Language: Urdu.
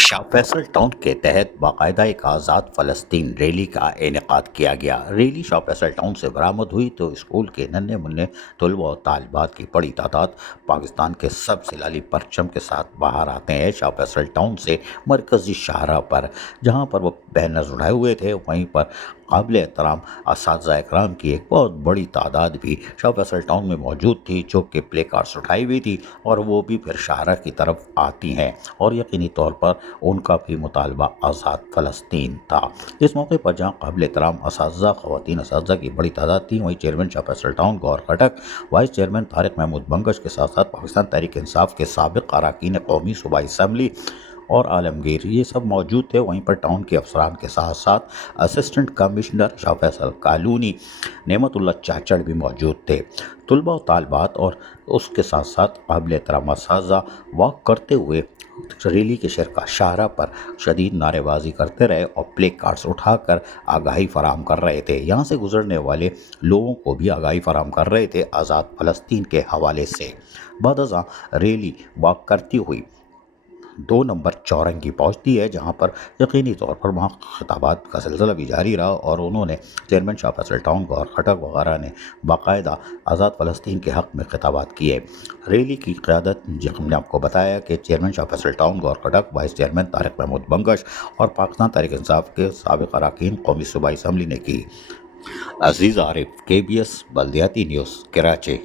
شاہ فیصل ٹاؤن کے تحت باقاعدہ ایک آزاد فلسطین ریلی کا انعقاد کیا گیا۔ ریلی شاہ فیصل ٹاؤن سے برآمد ہوئی تو اسکول کے ننھے منھے طلباء و طالبات کی بڑی تعداد پاکستان کے سب سے لالی پرچم کے ساتھ باہر آتے ہیں۔ شاہ فیصل ٹاؤن سے مرکزی شاہراہ پر جہاں پر وہ بینرز اٹھائے ہوئے تھے، وہیں پر قابل احترام اساتذہ اکرام کی ایک بہت بڑی تعداد بھی شاہ فیصل ٹاؤن میں موجود تھی، جو کہ پلے کارڈز اٹھائی ہوئی تھی اور وہ بھی پھر شاہراہ کی طرف آتی ہیں، اور یقینی طور پر ان کا بھی مطالبہ آزاد فلسطین تھا۔ اس موقع پر جہاں قابل احترام اساتذہ، خواتین اساتذہ کی بڑی تعداد تھی، وہیں چیئرمین شاہ فیصل ٹاؤن گور خٹک، وائس چیئرمین طارق محمود بنگش کے ساتھ ساتھ پاکستان تحریک انصاف کے سابق اراکین قومی صوبائی اسمبلی اور عالمگیر یہ سب موجود تھے۔ وہیں پر ٹاؤن کے افسران کے ساتھ ساتھ اسسٹنٹ کمشنر شاہ فیصل کالونی نعمت اللہ چاچڑ بھی موجود تھے۔ طلباء و طالبات اور اس کے ساتھ ساتھ قابل احترام اساتذہ واک کرتے ہوئے ریلی کے شرکا شاہراہ پر شدید نعرے بازی کرتے رہے اور پلے کارڈز اٹھا کر آگاہی فراہم کر رہے تھے۔ یہاں سے گزرنے والے لوگوں کو بھی آگاہی فراہم کر رہے تھے آزاد فلسطین کے حوالے سے۔ بعد ازاں ریلی واک کرتی ہوئی 2 نمبر چورنگی پہنچتی ہے، جہاں پر یقینی طور پر وہاں خطابات کا سلسلہ بھی جاری رہا اور انہوں نے چیئرمین شاہ فیصل ٹاؤن گور خٹک وغیرہ نے باقاعدہ آزاد فلسطین کے حق میں خطابات کیے۔ ریلی کی قیادت ہم نے آپ کو بتایا کہ چیئرمین شاہ فیصل ٹاؤن گور خٹک، وائس چیئرمین طارق محمود بنگش اور پاکستان تحریک انصاف کے سابق اراکین قومی صوبائی اسمبلی نے کی۔ عزیز عارف، KBS بلدیاتی نیوز، کراچی۔